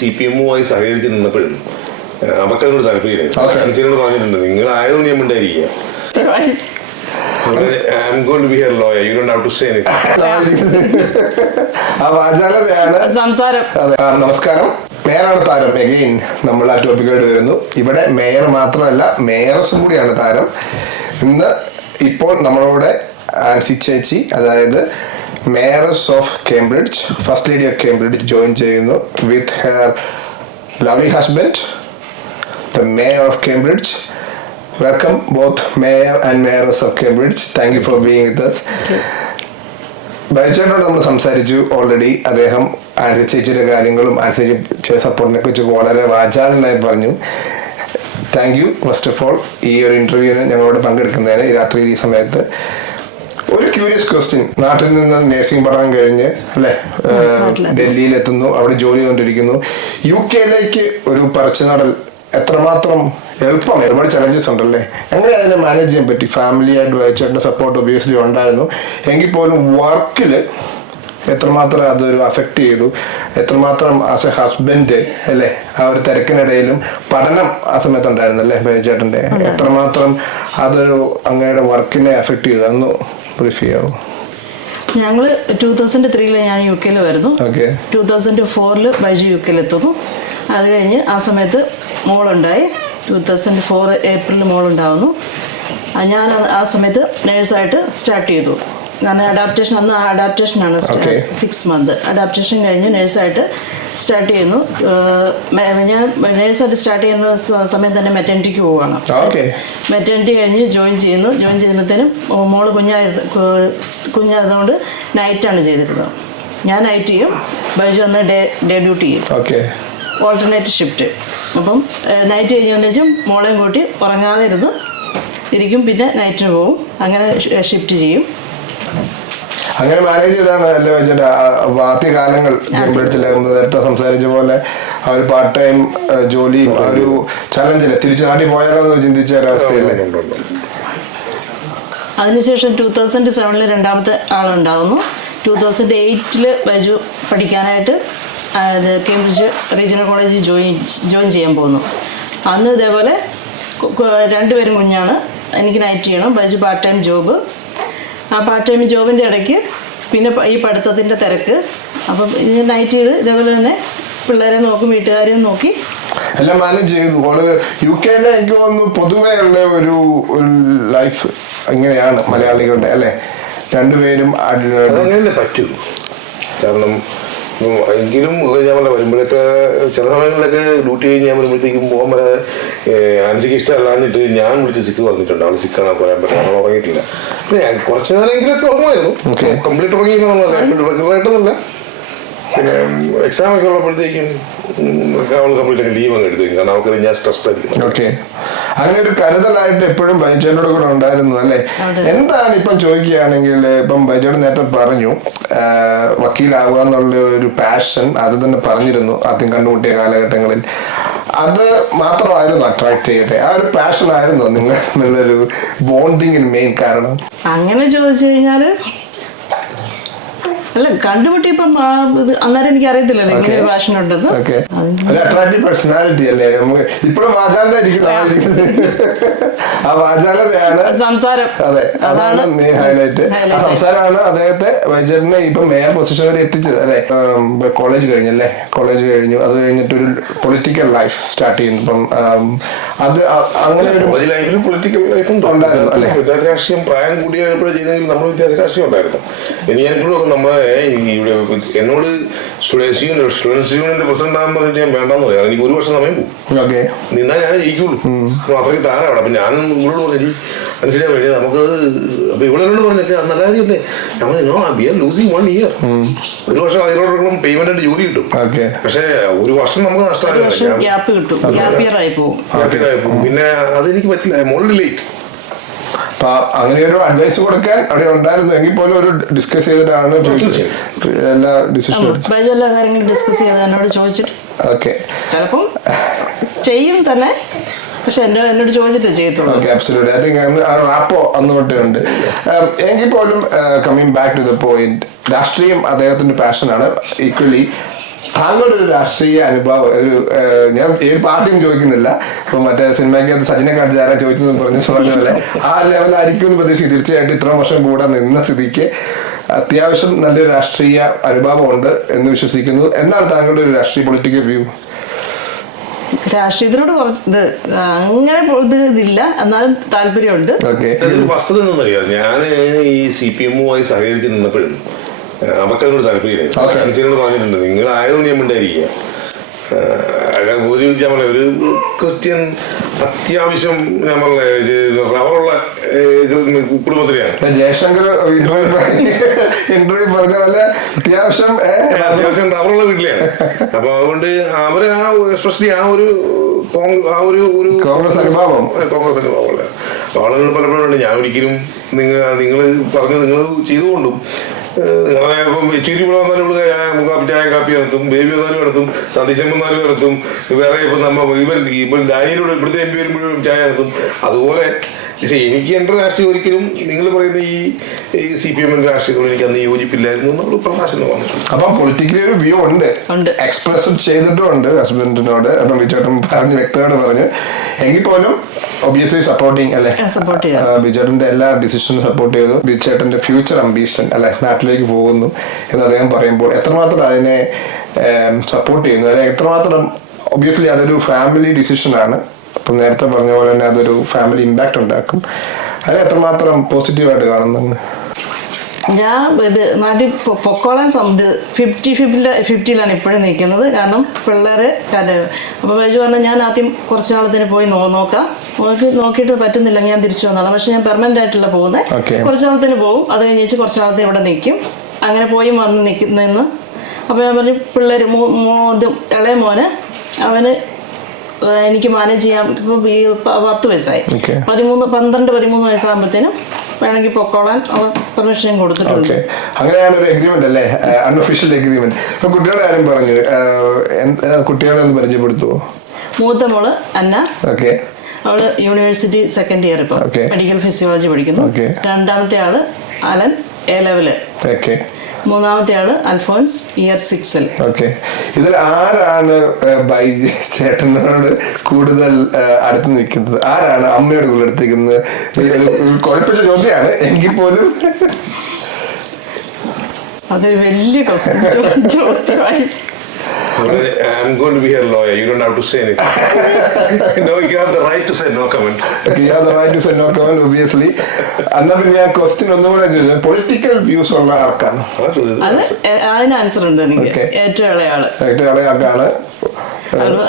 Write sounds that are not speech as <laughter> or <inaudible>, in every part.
C P എമ്മുമായി സഹകരിച്ച് നിന്നപ്പോഴും ഏഹ്, അവർക്ക് അതിനോട് താല്പര്യമില്ല Okay. പറഞ്ഞിട്ടുണ്ട് നിങ്ങൾ ആയതുകൊണ്ട് ഞാൻ ഉണ്ടായിരിക്കുക I am going to be here lawyer you don't have to say ആ വാചാലതയാണ്. സംസാരം. അതെ നമസ്കാരം. മേയറാണ് താരം. എഗെയിൻ നമ്മൾ ആ ടോപ്പിക്കായിട്ട് വരുന്നു. ഇവിടെ മേയർ മാത്രമല്ല മേയറസും കൂടിയാണ് താരം. ഇന്ന് ഇപ്പോൾ നമ്മളോട് ആൻസി ചേച്ചി അതായത് mayoress of Cambridge first lady of Cambridge join ചെയ്യുന്നു with her lovely husband the mayor of Cambridge welcome both mayor and mayoress of Cambridge thank you for being with us. ബൈച്ചേട്ടനോട് നമ്മൾ സംസാരിച്ചു ഓൾറെഡി അദ്ദേഹം ആൻസി ചേച്ചിയുടെ കാര്യങ്ങളും ആൻസി ചേച്ചിയുടെ സപ്പോർട്ടിനെ കുറിച്ച് വളരെ വാചാലനായി പറഞ്ഞു. Thank you first of all ഈ ഒരു ഇന്റർവ്യൂവിന് ഞങ്ങളോട് പങ്കെടുക്കുന്നതിന് രാത്രി ഈ സമയത്ത്. ഒരു ക്യൂരിയസ് ക്വസ്റ്റ്യൻ നാട്ടിൽ നിന്ന് നഴ്സിംഗ് പഠനം കഴിഞ്ഞ് അല്ലെ? ഡൽഹിയിലെത്തുന്നു ഡൽഹിയിൽ എത്തുന്നു അവിടെ ജോലി ചെയ്തുകൊണ്ടിരിക്കുന്നു. യു കെയിലേക്ക് ഒരു പറച്ചു നടൽ എത്രമാത്രം എളുപ്പമാണ്? ഒരുപാട് ചലഞ്ചസ് ഉണ്ടല്ലേ? എങ്ങനെ അതിനെ മാനേജ് ചെയ്യാൻ പറ്റി? ഫാമിലി ആയിട്ട് വായിച്ചേട്ടന്റെ സപ്പോർട്ട് ഒബിയസ്ലി ഉണ്ടായിരുന്നു. എങ്കിൽ പോലും വർക്കിൽ എത്രമാത്രം അതൊരു അഫക്റ്റ് ചെയ്തു? എത്രമാത്രം ആസ് എ ഹസ്ബൻഡ് അല്ലേ? ആ ഒരു തിരക്കിനിടയിലും പഠനം ആ സമയത്ത് ഉണ്ടായിരുന്നു അല്ലേ എത്രമാത്രം അതൊരു അങ്ങയുടെ വർക്കിനെ അഫക്റ്റ് ചെയ്തു? അന്ന് ബ്രീഫ് ചെയ്യാവോ ഞങ്ങൾ ടൂ തൗസൻഡ് ത്രീയിൽ ഞാൻ യു കെയിൽ വരുന്നു. ഓക്കെ ടൂ തൗസൻഡ് ഫോറിൽ ബൈജു യു കെയിൽ എത്തുന്നു. അത് കഴിഞ്ഞ് ആ സമയത്ത് മോളുണ്ടായി. ടൂ തൗസൻഡ് ഫോർ ഏപ്രിലിൽ മോളുണ്ടാവുന്നു. ഞാൻ ആ സമയത്ത് നേഴ്സായിട്ട് സ്റ്റാർട്ട് ചെയ്തു. കാരണം അഡാപ്റ്റേഷൻ അന്ന് അഡാപ്റ്റേഷൻ ആണ് സിക്സ് മന്ത് അഡാപ്റ്റേഷൻ കഴിഞ്ഞ് നേഴ്സായിട്ട് സ്റ്റാർട്ട് ചെയ്യുന്നു. ഞാൻ നേഴ്സായിട്ട് സ്റ്റാർട്ട് ചെയ്യുന്ന സമയത്ത് സമയം തന്നെ മെറ്റേണിറ്റിക്ക് പോവുകയാണ്. ഓക്കെ മെറ്റേണിറ്റി കഴിഞ്ഞ് ജോയിൻ ചെയ്യുന്നു. ജോയിൻ ചെയ്യുമ്പോഴത്തേനും മോൾ കുഞ്ഞായത് കു- കുഞ്ഞായതുകൊണ്ട് നൈറ്റാണ് ചെയ്തിരുന്നത്. ഞാൻ നൈറ്റ് ചെയ്യും. ബൈജു അന്ന് ഡേ ഡേ ഡ്യൂട്ടി ചെയ്യും. ഓക്കെ ഓൾട്ടർനേറ്റ് ഷിഫ്റ്റ് അപ്പം നൈറ്റ് കഴിഞ്ഞുവെച്ചും മോളെയും കൂട്ടി ഉറങ്ങാതെ ഇരുന്ന് ഇരിക്കും. പിന്നെ നൈറ്റിന് പോവും. അങ്ങനെ ഷിഫ്റ്റ് ചെയ്യും. അങ്ങനെ മാനേജ് ചെയ്താണ് അല്ലേ വെച്ചിട്ട് ആദ്യ കാലങ്ങൾ കേംബ്രിഡ്ജിലായിരുന്നു നേരത്തെ സംസാരിച്ച പോലെ ആ ഒരു പാർട്ട് ടൈം ജോലിയും ആ ഒരു ചലഞ്ചിൽ തിരിച്ചു നാട്ടിൽ പോയാലോ എന്ന് ചിന്തിച്ച ഒരവസ്ഥയില്ലേ അതിനുശേഷം ടൂ തൗസൻഡ് സെവനിൽ രണ്ടാമത്തെ ആളുണ്ടാവുന്നു. ടൂ തൗസൻഡ് എയ്റ്റിൽ ബജു പഠിക്കാനായിട്ട് അതായത് കേംബ്രിഡ്ജ് റീജിയണൽ കോളേജിൽ ജോയിൻ ജോയിൻ ചെയ്യാൻ പോകുന്നു. അന്ന് ഇതേപോലെ രണ്ടുപേരും കുഞ്ഞാണ്. എനിക്ക് നൈറ്റ് ചെയ്യണം. ബജു പാർട്ട് ടൈം ജോബ് ആ പാർട്ട് ടൈം ജോബിന്റെ ഇടയ്ക്ക് പിന്നെ ഈ പഠിത്തത്തിന്റെ തിരക്ക്. അപ്പം ഇത് നൈറ്റ് ചെയ്ത് ഇതേപോലെ തന്നെ പിള്ളേരെ നോക്കും വീട്ടുകാരെയും നോക്കി. എല്ലാം മാനേജ് ചെയ്തു ഓൾ യു കെയിലെ എനിക്ക് തോന്നുന്നു പൊതുവേ ഉള്ള ഒരു ലൈഫ് അങ്ങനെയാണ് മലയാളികളുടെ അല്ലേ? രണ്ടുപേരും പറ്റൂ. കാരണം എങ്കിലും ഞാൻ പറഞ്ഞ വരുമ്പോഴൊക്കെ ചില സമയങ്ങളിലൊക്കെ ഡ്യൂട്ടി കഴിഞ്ഞ് ഞാൻ വരുമ്പോഴത്തേക്കും പോകാൻ പറയാതെ ആൻസിക്ക് ഇഷ്ടമല്ലാഞ്ഞിട്ട് ഞാൻ വിളിച്ച് സിക്ക് വന്നിട്ടുണ്ട്. അവൾ സിക്കാണോ പോരാൻ പറ്റില്ല അവൾ ഉറങ്ങിയിട്ടില്ല. പിന്നെ കുറച്ച് നേരമെങ്കിലൊക്കെ ഉറങ്ങുമായിരുന്നു. കംപ്ലീറ്റ് ഉറങ്ങിയില്ല എന്നല്ല റെഗുലറായിട്ടൊന്നല്ല പിന്നെ എക്സാം ഒക്കെ ഉള്ളപ്പോഴത്തേക്കും അവൾ കംപ്ലീറ്റ് ലീവ് അങ്ങ് എടുത്തേക്കും കാരണം അവൾക്ക് ഞാൻ സ്ട്രെസ്ഡ് ആയിരിക്കും. ഓക്കെ അങ്ങനെ ഒരു കരുതലായിട്ട് എപ്പോഴും ബൈജയുടെ കൂടെ ഉണ്ടായിരുന്നു അല്ലെ? എന്താണ് ഇപ്പം ചോദിക്കുകയാണെങ്കിൽ ഇപ്പം ബൈജയുടെ നേരത്തെ പറഞ്ഞു വക്കീലാവുക എന്നുള്ള ഒരു പാഷൻ അത് തന്നെ പറഞ്ഞിരുന്നു ആദ്യം കണ്ടുമുട്ടിയ കാലഘട്ടങ്ങളിൽ. അത് മാത്രമായിരുന്നു അട്രാക്ട് ചെയ്തത്. ആ ഒരു പാഷൻ ആയിരുന്നു നിങ്ങൾ നല്ലൊരു ബോണ്ടിങ്ങിന് മെയിൻ കാരണം? അങ്ങനെ ചോദിച്ചു കഴിഞ്ഞാൽ അല്ല ഇത് അന്നേരം എനിക്ക് അറിയത്തില്ലല്ലോ ഇങ്ങനെ ഒരു ഭാഷ ഉണ്ടെന്ന്. ഓക്കെ ഒരു അട്രാക്റ്റീവ് പേഴ്സണാലിറ്റി അല്ലേ? നമുക്ക് ഇപ്പോഴും ആ വാചാലതയാണ്. സംസാരം. അതെ അതാണ് മെയിൻ ഹൈലൈറ്റ് ആ സംസാരമാണ് അദ്ദേഹത്തെ വൈചേട്ടനെ ഇപ്പൊ മേയർ പൊസിഷൻ വരെ എത്തിച്ചത് അല്ലെ? കോളേജ് കഴിഞ്ഞല്ലേ കോളേജ് കഴിഞ്ഞു അത് കഴിഞ്ഞിട്ട് ഒരു പൊളിറ്റിക്കൽ ലൈഫ് സ്റ്റാർട്ട് ചെയ്യുന്നു. ഇപ്പം അത് അങ്ങനെ ഒരു പൊളിറ്റിക്കൽ ലൈഫും ഉണ്ടായിരുന്നു, അല്ലേ? വിദ്യാഭ്യാസ രാഷ്ട്രീയം പ്രായം കൂടിയപ്പോഴും ചെയ്തെങ്കിൽ നമ്മൾ വിദ്യാഭ്യാസ രാഷ്ട്രീയം ഉണ്ടായിരുന്നു. ഇനി ഞാൻ നമ്മുടെ ഇവിടെ എന്നോട് സ്റ്റുഡൻസ് യൂണിയൻ സ്റ്റുഡൻസ് യൂണിയന്റെ പ്രസിഡന്റ് ആകാൻ പറഞ്ഞിട്ട് ഞാൻ വേണ്ടെന്ന് പറയാം. എനിക്ക് ഒരു വർഷം സമയം പോകും. ഓക്കെ. നിന്നാ ഞാൻ ജയിക്കുള്ളൂ. അത്രയ്ക്ക് താരം അവിടെ. അപ്പൊ ഞാൻ ഇവളോട് പറഞ്ഞു അനുസരിച്ചാൽ വേണ്ടി നമുക്ക് അപ്പൊ ഇവിടെ എന്നോട് പറഞ്ഞൊക്കെ അത് നല്ല കാര്യമല്ലേ? നമ്മൾ no we are losing one year ഒരു വർഷം അതിലോട്ട് പേയ്മെന്റ് ആയിട്ട് ജോലി കിട്ടും. പക്ഷേ ഒരു വർഷം നമുക്ക് നഷ്ടമായി പിന്നെ അതെനിക്ക് പറ്റില്ല. മോളിൽ ലേറ്റ് അപ്പൊ അങ്ങനെ ഒരു അഡ്വൈസ് കൊടുക്കാൻ അവിടെ ഉണ്ടായിരുന്നു. എങ്കിൽ പോലും ഒരു ഡിസ്കസ് ചെയ്തിട്ടാണ് എല്ലാ ഡിസിഷൻ എടുത്തത്. എല്ലാ കാര്യങ്ങളും ഡിസ്കസ് ചെയ്ത് എന്നോട് ചോദിച്ചിട്ട് ഓക്കെ ചിലപ്പം ചെയ്യും തന്നെ. പക്ഷെ എന്നോട് എന്നോട് ചോദിച്ചിട്ട് ചെയ്യത്തുള്ളൂ. ഓക്കെ അബ്സല്യൂട്ട് ഐ തിങ്ക് അന്ന് ആ റാപ്പോ അന്ന് തൊട്ടേ ഉണ്ട്. Um, എങ്കിൽ പോലും coming back to the point രാഷ്ട്രീയം അദ്ദേഹത്തിന്റെ പാഷനാണ് ഈക്വലി താങ്കളുടെ ഒരു രാഷ്ട്രീയ അനുഭവം ഒരു ഞാൻ ഏത് പാർട്ടിയും ചോദിക്കുന്നില്ല. ഇപ്പൊ മറ്റേ സിനിമയ്ക്കകത്ത് സജിനെ കാണിച്ച് ആരാ ചോദിച്ചതെന്ന് പറഞ്ഞു പറഞ്ഞ പോലെ ആ ലെവലായിരിക്കും എന്ന് പ്രതീക്ഷിക്കും തീർച്ചയായിട്ടും ഇത്ര വർഷം കൂടെ നിന്ന സ്ഥിതിക്ക് അത്യാവശ്യം നല്ലൊരു രാഷ്ട്രീയ അനുഭവം ഉണ്ട് എന്ന് വിശ്വസിക്കുന്നു. എന്താണ് താങ്കളുടെ ഒരു രാഷ്ട്രീയ പൊളിറ്റിക്കൽ വ്യൂ രാഷ്ട്രീയത്തിനോട് കുറച്ച് ഇത് അങ്ങനെ ഇത് ഇതില്ല എന്നാലും താല്പര്യമുണ്ട്. വസ്തുത ഞാൻ ഈ സി പി എമ്മുമായി സഹകരിച്ച് നിന്നപ്പോഴും ഏഹ്, അവർക്കതിനോട് താല്പര്യമില്ല Okay. പറഞ്ഞിട്ടുണ്ട് നിങ്ങൾ ആയതുകൊണ്ട് ഞാൻ മിണ്ടായിരിക്കുക ഒരു ഞാൻ പറഞ്ഞ ഒരു ക്രിസ്ത്യൻ അത്യാവശ്യം ഞാൻ പറഞ്ഞ റവറുള്ള കുടുംബത്തിലെയാണ്. ജയശങ്കർ ഇന്റർവ്യൂ <laughs> പറഞ്ഞ പോലെ അത്യാവശ്യം അത്യാവശ്യം റബ്ബറുള്ള വീട്ടിലാണ് അപ്പൊ അതുകൊണ്ട് അവർ ആ എസ്പെഷ്യലി ആ ഒരു ആ ഒരു ഒരു കോൺഗ്രസ് അനുഭാവം. കോൺഗ്രസ് അനുഭാവമുള്ള ആളുകൾ പലപ്പോഴും ഞാൻ ഒരിക്കലും നിങ്ങൾ നിങ്ങൾ പറഞ്ഞ് നിങ്ങൾ ചെയ്തുകൊണ്ടും യെച്ചൂരി ഇവിടെ വന്നാലും ഇവിടെ ചായ കാപ്പി നടത്തും ബേബി വന്നാലും നടത്തും സതീശൻ വന്നാലും നടത്തും വേറെ ഇപ്പം നമ്മ ഇവൻ ഇവൻ ഡാനിയിലൂടെ ഇവിടുത്തെ എം പി വരുമ്പോഴും ചായ നടത്തും. അതുപോലെ പക്ഷെ എനിക്ക് എന്റെ രാഷ്ട്രീയം ഒരിക്കലും നിങ്ങൾ പറയുന്ന ഈ സി പി എമ്മിന്റെ രാഷ്ട്രീയത്തോട് എനിക്ക് അന്ന് യോജിപ്പില്ലായിരുന്നു എന്നുള്ള പ്രഭാഷണം പറഞ്ഞിട്ടുണ്ട്. അപ്പം പൊളിറ്റിക്കലി ഒരു വ്യൂ ഉണ്ട്. എക്സ്പ്രസ് ചെയ്തിട്ടുണ്ട് ഹസ്ബൻഡിനോട് അപ്പം ബിജേട്ടൻ പറഞ്ഞ് വ്യക്തമായിട്ട് പറഞ്ഞു. എങ്കിൽ പോലും ഒബിയസ്ലി സപ്പോർട്ടിങ് അല്ലെ? സപ്പോർട്ട് ചെയ്യാം ബിജേട്ടന്റെ എല്ലാ ഡിസിഷനും സപ്പോർട്ട് ചെയ്തു. ബിജേട്ടന്റെ ഫ്യൂച്ചർ അംബീഷൻ അല്ലെ നാട്ടിലേക്ക് പോകുന്നു എന്ന് അദ്ദേഹം പറയുമ്പോൾ എത്രമാത്രം അതിനെ സപ്പോർട്ട് ചെയ്യുന്നു? അല്ലെ എത്രമാത്രം ഒബിയസ്ലി അതൊരു ഫാമിലി ഡിസിഷനാണ് അപ്പം നേരത്തെ പറഞ്ഞ പോലെ തന്നെ അതൊരു ഫാമിലി ഇമ്പാക്റ്റ് ഉണ്ടാക്കും. അത് എത്രമാത്രം പോസിറ്റീവായിട്ട് കാണുന്നുണ്ട്? ഞാൻ ഇത് നാട്ടിൽ പൊക്കോളം പൊക്കോളാൻ ഫിഫ്റ്റി ഫിഫ്റ്റി ഫിഫ്റ്റിയില ഫിഫ്റ്റിയിലാണ് ഇപ്പോഴും നിൽക്കുന്നത്. കാരണം പിള്ളേർ കാര്യം അപ്പോൾ ബൈജു പറഞ്ഞു ഞാൻ ആദ്യം കുറച്ച് നാളത്തിന് പോയി നോ നോക്കാം. നമുക്ക് നോക്കിയിട്ട് പറ്റുന്നില്ല ഞാൻ തിരിച്ചു വന്നോളാം. പക്ഷെ ഞാൻ പെർമനന്റ് ആയിട്ടുള്ള പോകുന്നത്. കുറച്ച് നാളത്തിന് പോകും അത് കഴിഞ്ഞ് കുറച്ച് നാളത്തിന് ഇവിടെ നിൽക്കും. അങ്ങനെ പോയി വന്ന് നിൽക്കുന്നതെന്ന് അപ്പോൾ ഞാൻ പറഞ്ഞു പിള്ളേർ മോ മോ- ഇത് ഇളയ മോന് അവന് എനിക്ക് മാനേജ് ചെയ്യാൻ ഇപ്പോൾ പത്ത് വയസ്സായി. പതിമൂന്ന് പന്ത്രണ്ട് പതിമൂന്ന് വയസ്സാകുമ്പോഴത്തേനും വേണമെങ്കിൽ പൊക്കോളാൻ അവർ പെർമിഷൻ കൊടുത്തിട്ടുണ്ട്. അങ്ങനെയാണ് ഒരു എഗ്രിമെന്റ് അല്ലേ? അൺഒഫീഷ്യൽ എഗ്രിമെന്റ് ഇപ്പൊ കുട്ടികളുടെ കാര്യം പറഞ്ഞു കുട്ടികളെ ഒന്ന് പരിചയപ്പെടുത്തുവോ മൂത്ത മോൾ അന്ന. ഓക്കെ അവൾ യൂണിവേഴ്സിറ്റി സെക്കൻഡ് ഇയർ ഇപ്പൊ. മെഡിക്കൽ ഫിസിയോളജി പഠിക്കുന്നു. രണ്ടാമത്തെ ആൾ അലൻ എ ലെവൽ മൂന്നാമത്തെ ആൾ അൽഫോൻസ് ഇയർ സിക്സിൽ. ഓക്കെ. ഇതിൽ ആരാണ് ബൈജി ചേട്ടനോട് കൂടുതൽ അടുത്ത് നിൽക്കുന്നത്? ആരാണ് അമ്മയോട് കൂടുതൽ അടുത്ത് നിൽക്കുന്നത് കുഴപ്പമില്ല ചോദ്യമാണ് എങ്കിൽ പോലും. അതൊരു വലിയ question. ചോ- I'm going to be a lawyer. You don't have to say anything. <laughs> no, you have the right to say no comment. Obviously എന്നാ പിന്നെ ഞാൻ ക്വസ്റ്റ്യൻ ഒന്നും ചോദിച്ചു. പൊളിറ്റിക്കൽ വ്യൂസ് ഉള്ള ആർക്കാണ് അത് അതിന് ആൻസർ ഉണ്ട് എനിക്ക്. ഏറ്റവും ഇളയ ആൾ ഏറ്റവും ഇളയ ആൾക്കാണ്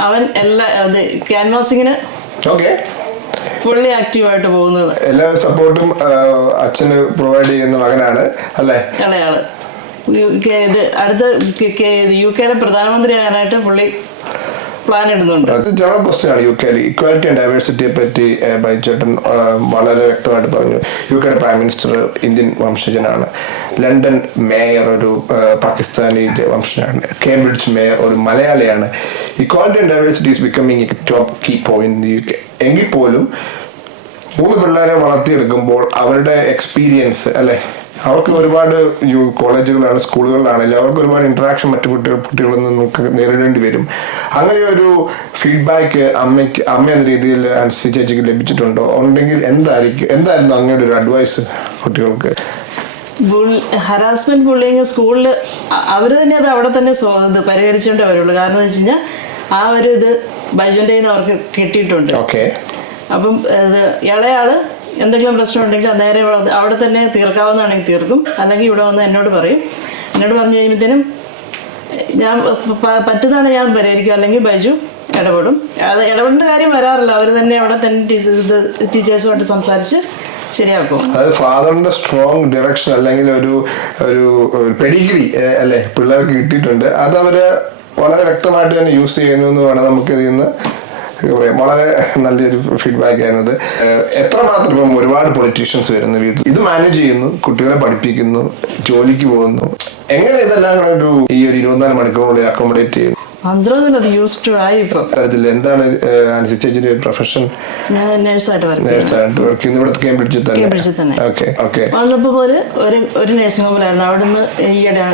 അവൻ- എല്ലാ അത് ക്യാൻവാസിങ്ങിന് ഓക്കെ ഫുള്ളി ആക്റ്റീവായിട്ട് പോകുന്നത്. എല്ലാ സപ്പോർട്ടും അച്ഛന് പ്രൊവൈഡ് ചെയ്യുന്ന മകനാണ് അല്ലേ? ഇളയാൾ. അടുത്ത യു കെ- പ്രധാനമന്ത്രി ആകാനായിട്ട് പുള്ളി പ്ലാൻ ഇടുന്നുണ്ട്. ആണ്. യു കെ ഇക്വാലിറ്റി ആൻഡ് ഡൈവേഴ്സിറ്റിയെ പറ്റി ബൈചേട്ടൻ വളരെ വ്യക്തമായിട്ട് പറഞ്ഞു. യു കെയുടെ പ്രൈം മിനിസ്റ്റർ ഇന്ത്യൻ വംശജനാണ്. ലണ്ടൻ മേയർ ഒരു പാകിസ്ഥാനി വംശജനാണ്. കേംബ്രിഡ്ജ് മേയർ ഒരു മലയാളിയാണ്. Equality and diversity is becoming top key point U K എങ്കിൽ പോലും മൂന്ന് പിള്ളേരെ വളർത്തിയെടുക്കുമ്പോൾ അവരുടെ എക്സ്പീരിയൻസ് അല്ലെ? അവർക്ക് ഒരുപാട് കോളേജുകളാണ് സ്കൂളുകളിലാണെങ്കിലും അവർക്ക് ഒരുപാട് ഇന്ററാക്ഷൻ മറ്റു കുട്ടികൾ കുട്ടികളിൽ നിന്നൊക്കെ നേരിടേണ്ടി വരും. അങ്ങനെ ഒരു ഫീഡ്ബാക്ക് അമ്മയ്ക്ക് അമ്മ എന്ന രീതിയിൽ അനുസരിച്ച് ചേച്ചിക്ക് ലഭിച്ചിട്ടുണ്ടോ? ഉണ്ടെങ്കിൽ എന്തായിരിക്കും എന്തായിരുന്നു അങ്ങയുടെ ഒരു അഡ്വൈസ് കുട്ടികൾക്ക്? ഹറാസ്മെന്റ് ബുള്ളിങ് സ്കൂളിൽ അവർ തന്നെ അത് അവിടെ തന്നെ പരിഹരിച്ചോണ്ടേ വരുള്ളൂ. കാരണം എന്ന് വെച്ച് കഴിഞ്ഞാൽ ആ ഒരു ഇത് ബൈജുന്റെ അവർക്ക് കിട്ടിയിട്ടുണ്ട്. അപ്പം ഇളയാൾ എന്തെങ്കിലും പ്രശ്നം ഉണ്ടെങ്കിൽ അന്നേരം അവിടെ- തന്നെ തീർക്കാവുന്നതാണെങ്കിൽ തീർക്കും. അല്ലെങ്കിൽ ഇവിടെ വന്ന് എന്നോട് പറയും. എന്നോട് പറഞ്ഞു കഴിയുമ്പോഴത്തേനും ഞാൻ പറ്റുന്നതാണ് ഞാൻ പരിഹരിക്കും അല്ലെങ്കിൽ ബൈജു ഇടപെടും. അത് ഇടപെടേണ്ട കാര്യം വരാറില്ല. അവർ തന്നെ അവിടെ തന്നെ ടീച്ചേഴ്സ് ടീച്ചേഴ്സുമായിട്ട് സംസാരിച്ച് ശരിയാക്കും. അതായത് ഫാദറിന്റെ സ്ട്രോങ് ഡിറക്ഷൻ അല്ലെങ്കിൽ ഒരു ഒരു പെഡിഗ്രി അല്ലെ പിള്ളേർക്ക് കിട്ടിയിട്ടുണ്ട്. അത് അവർ വളരെ വ്യക്തമായിട്ട് തന്നെ യൂസ് ചെയ്യുന്നു എന്ന് വേണം നമുക്ക് ഇതിൽ നിന്ന് വളരെ നല്ലൊരു ഫീഡ്ബാക്ക് ആയിരുന്നത്. എത്രമാത്രം ഇപ്പം ഒരുപാട് പൊളിറ്റീഷ്യൻസ് വരുന്നു വീട്ടിൽ ഇത് മാനേജ് ചെയ്യുന്നു കുട്ടികളെ പഠിപ്പിക്കുന്നു ജോലിക്ക് പോകുന്നു. എങ്ങനെ ഇതെല്ലാം കൂടെ ഒരു ഈ ഒരു ഇരുപത്തിനാല് മണിക്കൂറിനുള്ളിൽ അക്കോമഡേറ്റ് ചെയ്യുന്നു? അത് യൂസ് ടു ആയി ഇപ്പോൾ തരത്തിൽ എന്താണ് അനുസരിച്ച് ചേച്ചിന്റെ പ്രൊഫഷൻ? ഞാൻ നേഴ്സായിട്ട് വർക്ക് നേഴ്സായിട്ട് വർക്ക് ചെയ്യുന്നത് ഇവിടെ കേംബ്രിഡ്ജിൽ തന്നെ. കേംബ്രിഡ്ജിൽ തന്നെ. ഓക്കെ ഓക്കെ വന്നപ്പോൾ ഒരു ഒരു ഒരു നഴ്സിംഗ് ഹോമിലായിരുന്നു അവിടുന്ന് ഈയിടെ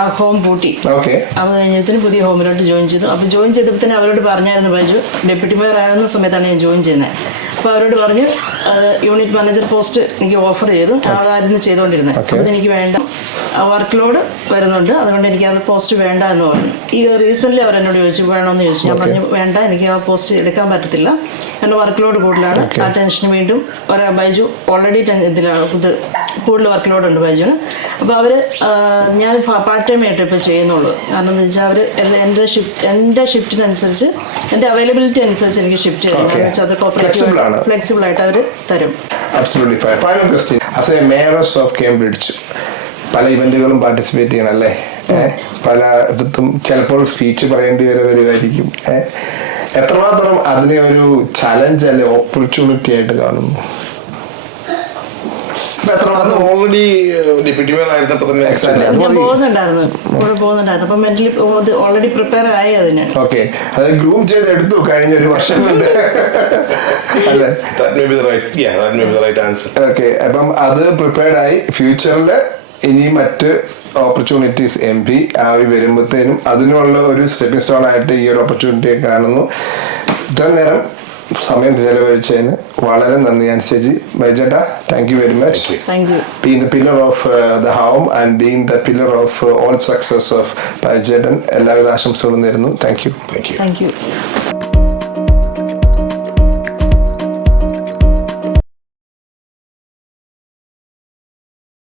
ആ ഹോം പൂട്ടി. ഓക്കെ അത് കഴിഞ്ഞതിന് പുതിയ ഹോമിലോട്ട് ജോയിൻ ചെയ്തു. അപ്പോൾ ജോയിൻ ചെയ്തപ്പോൾ തന്നെ അവരോട് പറഞ്ഞായിരുന്നു ബൈജു ഡെപ്യൂട്ടി മേയർ ആകുന്ന സമയത്താണ് ഞാൻ ജോയിൻ ചെയ്യുന്നത് അപ്പോൾ അവരോട് പറഞ്ഞ് യൂണിറ്റ് മാനേജർ പോസ്റ്റ് എനിക്ക് ഓഫർ ചെയ്തു. അതായിരുന്നു ചെയ്തുകൊണ്ടിരുന്നത് അപ്പൊ അപ്പോൾ എനിക്ക് വേണ്ട. വർക്ക് ലോഡ് വരുന്നുണ്ട്. അതുകൊണ്ട് എനിക്ക് ആ പോസ്റ്റ് വേണ്ട എന്ന് പറഞ്ഞു. ഈ റീസെന്റ്ലി അവർ എന്നോട് ചോദിച്ചു വേണമെന്ന് ചോദിച്ചു. ഞാൻ പറഞ്ഞു വേണ്ട എനിക്ക് ആ പോസ്റ്റ് എടുക്കാൻ പറ്റത്തില്ല. എന്റെ വർക്ക് ലോഡ് കൂടുതലാണ്. ആ ടെൻഷന് വീണ്ടും ഒരാ ബൈജു ഓൾറെഡി ഇതിലാണ് ഇത് കൂടുതൽ വർക്ക് ലോഡ് ഉണ്ട് ബൈജുവിന് അപ്പോൾ അവർ ഞാൻ പാർട്ട് ടൈം ആയിട്ട് ഇപ്പോൾ ചെയ്യുന്നുള്ളൂ. കാരണം എന്ന് വെച്ചാൽ അവർ എന്റെ ഷിഫ്റ്റ് എന്റെ ഷിഫ്റ്റിനനുസരിച്ച് എന്റെ അവൈലബിലിറ്റി അനുസരിച്ച് എനിക്ക് ഷിഫ്റ്റ് ചെയ്യാം അത് Flexible ആണ്. ഫ്ലെക്സിബിൾ ആയിട്ട് അവർ തരും. Absolutely fine final question as a mayoress of Cambridge പല ഇവന്റുകളും പാർട്ടിസിപ്പേറ്റ് ചെയ്യണം അല്ലേ? പല ഇടത്തും ചിലപ്പോൾ സ്പീച്ച് പറയേണ്ടി വരെ വരുമായിരിക്കും എത്രമാത്രം അതിനെ ഒരു ചലഞ്ച് അല്ലെ ഓപ്പർച്യൂണിറ്റി ആയിട്ട് കാണുന്നു? എത്രമാത്രം ഓൾറെഡി ഡെപ്യൂട്ടി മേയർ ആയിരുന്നപ്പോൾ തന്നെ ഞാൻ മതി. പോകുന്നുണ്ടായിരുന്നു. കൂടെ പോകുന്നുണ്ടായിരുന്നു. അപ്പം മെന്റലി ഓൾറെഡി പ്രിപ്പയർ ആയി അതിന്. ഓക്കെ അത് ഗ്രൂം കഴിഞ്ഞ ഒരു വർഷം കൊണ്ട്. <laughs> ഓക്കെ അപ്പം അത് പ്രിപ്പയർഡ് ആയി. ഫ്യൂച്ചറിൽ ഇനി മറ്റ് ഓപ്പർച്യൂണിറ്റീസ് എം പി ആയി വരുമ്പോഴത്തേനും അതിനുള്ള ഒരു സ്റ്റെപ്പിംഗ് സ്റ്റോൺ ആയിട്ട് ഈ ഒരു ഓപ്പർച്യൂണിറ്റിയെ കാണുന്നു. ഇത്ര നേരം സമയം ചെലവഴിച്ചതിന് വളരെ നന്ദി അനുസരിച്ച് ബൈജേട്ട thank you very much being the pillar of the home and the the pillar of all success of all success of ബൈജേട്ടൻ എല്ലാവിധ ആശംസകളും നേരുന്നു. Thank you Thank you. Thank you